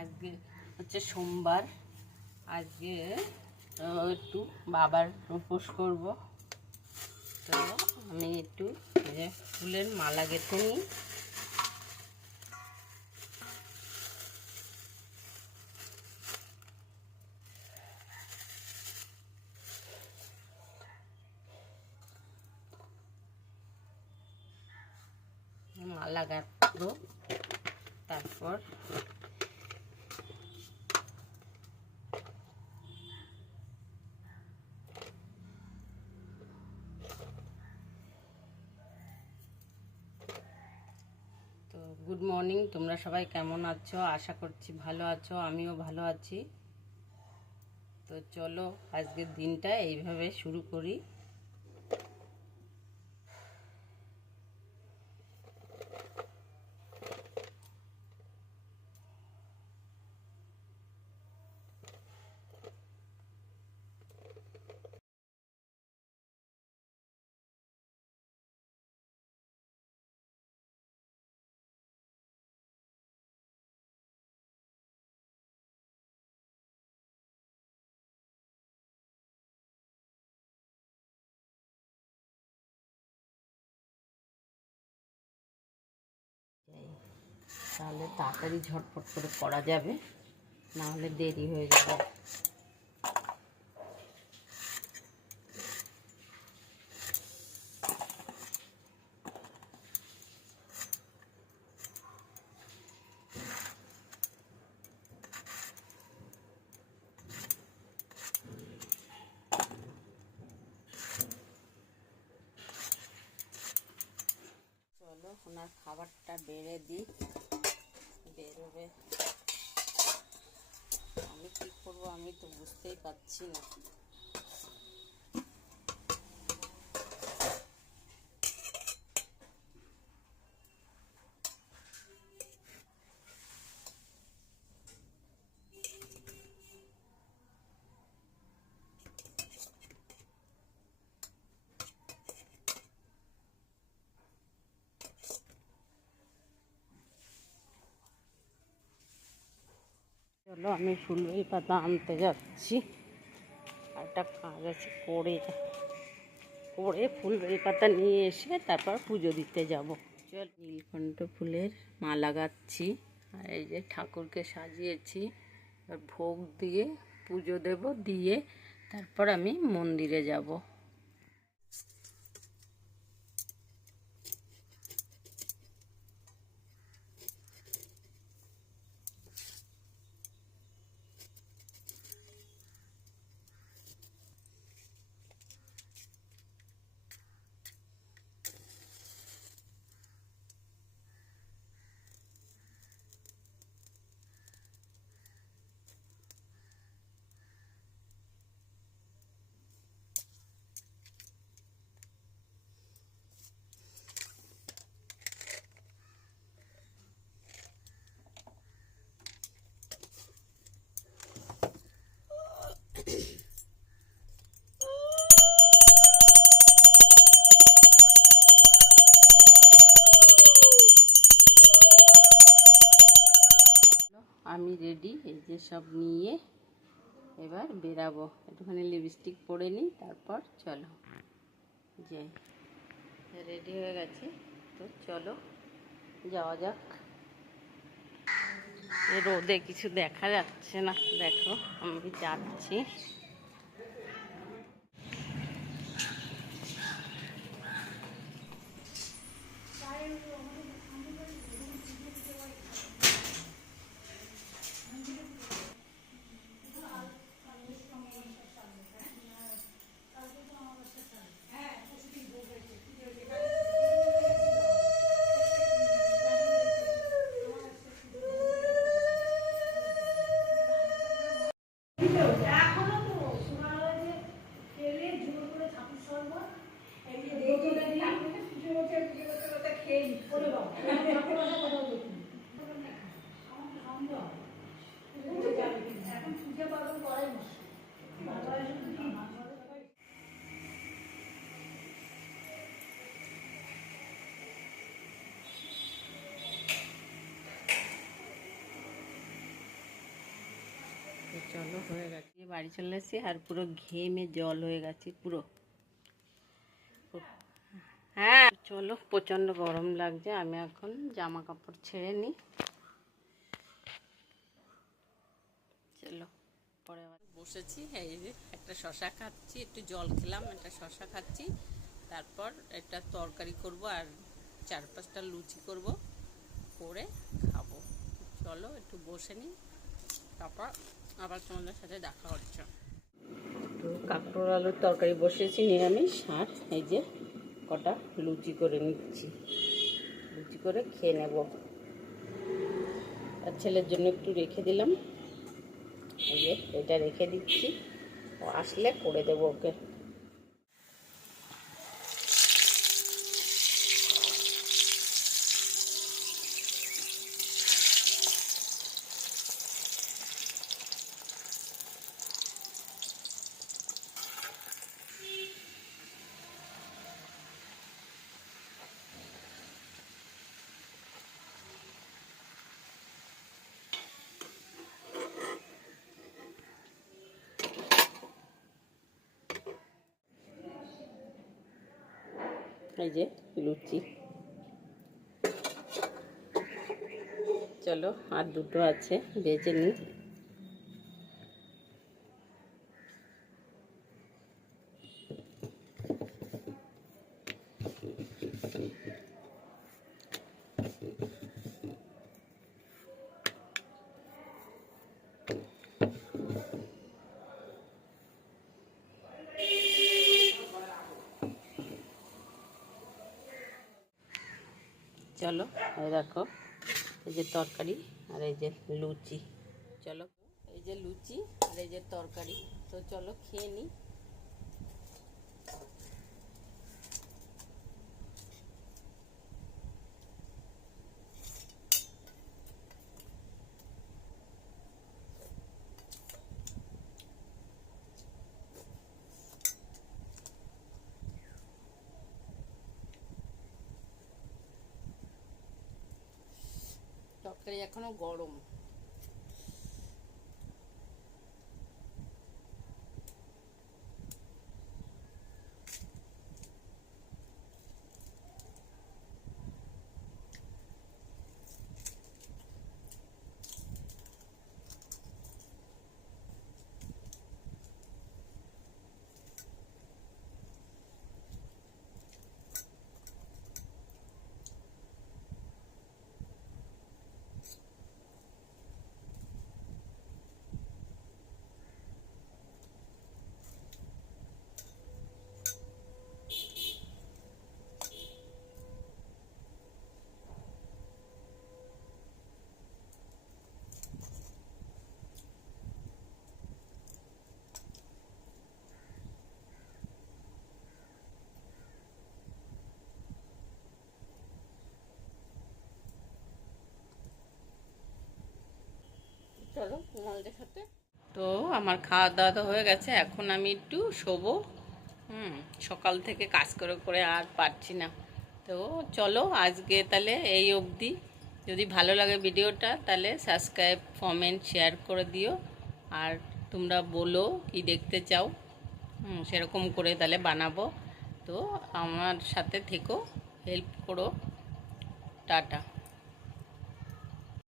আজকে হচ্ছে সোমবার। আজকে একটু বাবার উপোস করব। তো আমি একটু ফুলের মালা গেঁথে নিই। মালা গাঁথবো, তারপর তো গুড মর্নিং, তোমরা সবাই কেমন আছো? আশা করছি ভালো আছো, আমিও ভালো আছি। তো চলো আজকের দিনটা এইভাবে শুরু করি। তাহলে তাড়াতাড়ি ঝটপট করে করা যাবে, না হলে দেরি হয়ে যাবে। চলো ওনার খাবারটা বেড়ে দিই, বেরোবে। আমি কি করবো আমি তো বুঝতেই পারছি না। চলো আমি ফুলবেল পাতা আনতে যাচ্ছি, একটা কাজ আছে, করে ফুলবেল পাতা নিয়ে এসে তারপর পুজো দিতে যাব। চল নীলকণ্ঠ ফুলের মালা গাঁথছি, আর এই যে ঠাকুরকে সাজিয়েছি। আর ভোগ দিয়ে পুজো দেব, দিয়ে তারপর আমি মন্দিরে যাব। আমি রেডি, এই যে সব নিয়ে এবার বেরাবো। একটুখানি লিপস্টিক পরে নিই, তারপর চলো যাই। রেডি হয়ে গেছি, তো চলো যাওয়া যাক। রোদে কিছু দেখা যাচ্ছে না, দেখো আমি যাচ্ছি। হয়ে গেছে, বাড়ি চলে এসেছি আর পুরো ঘেমে জল হয়ে গেছে পুরো। হ্যাঁ চলো, প্রচণ্ড গরম লাগছে, আমি এখন জামা কাপড় ছেড়ে নিই। চলো পরে বসেছি, এই যে একটা শশা খাচ্ছি, একটু জল খেলাম, একটা শশা খাচ্ছি, তারপর একটা তরকারি করব আর 4-5টা লুচি করব, করে খাবো। চলো একটু বসে নিই, তারপর আবার তোমাদের সাথে দেখা হচ্ছে। তো কাঁকড়োর আলুর তরকারি বসিয়েছি নিরামিষ, আর এই যে কটা লুচি করে নিচ্ছি, লুচি করে খেয়ে নেব। আর ছেলের জন্য একটু রেখে দিলাম, এই যে এটা রেখে দিচ্ছি, ও আসলে করে দেবো ওকে। এই যে লুচি, চলো আর দুটো আছে, ভেজে নিই। চলো এই দেখো, এই যে তরকারি আর এই যে লুচি, চলো এই যে লুচি আর এই যে তরকারি, তো চলো খেয়ে নিই। তরকারি এখনো গরম। চলো মাল দেখাতে। তো আমার খাওয়া দাওয়া তো হয়ে গেছে, এখন আমি একটু শোবো। সকাল থেকে কাজ করে করে আর পারছি না। তো চলো আজকে তাহলে এই অবধি। যদি ভালো লাগে ভিডিওটা তাহলে সাবস্ক্রাইব, কমেন্ট, শেয়ার করে দিও। আর তোমরা বলো কি দেখতে চাও, সেরকম করে তাহলে বানাবো। তো আমার সাথে থেকো, হেল্প করো। টাটা।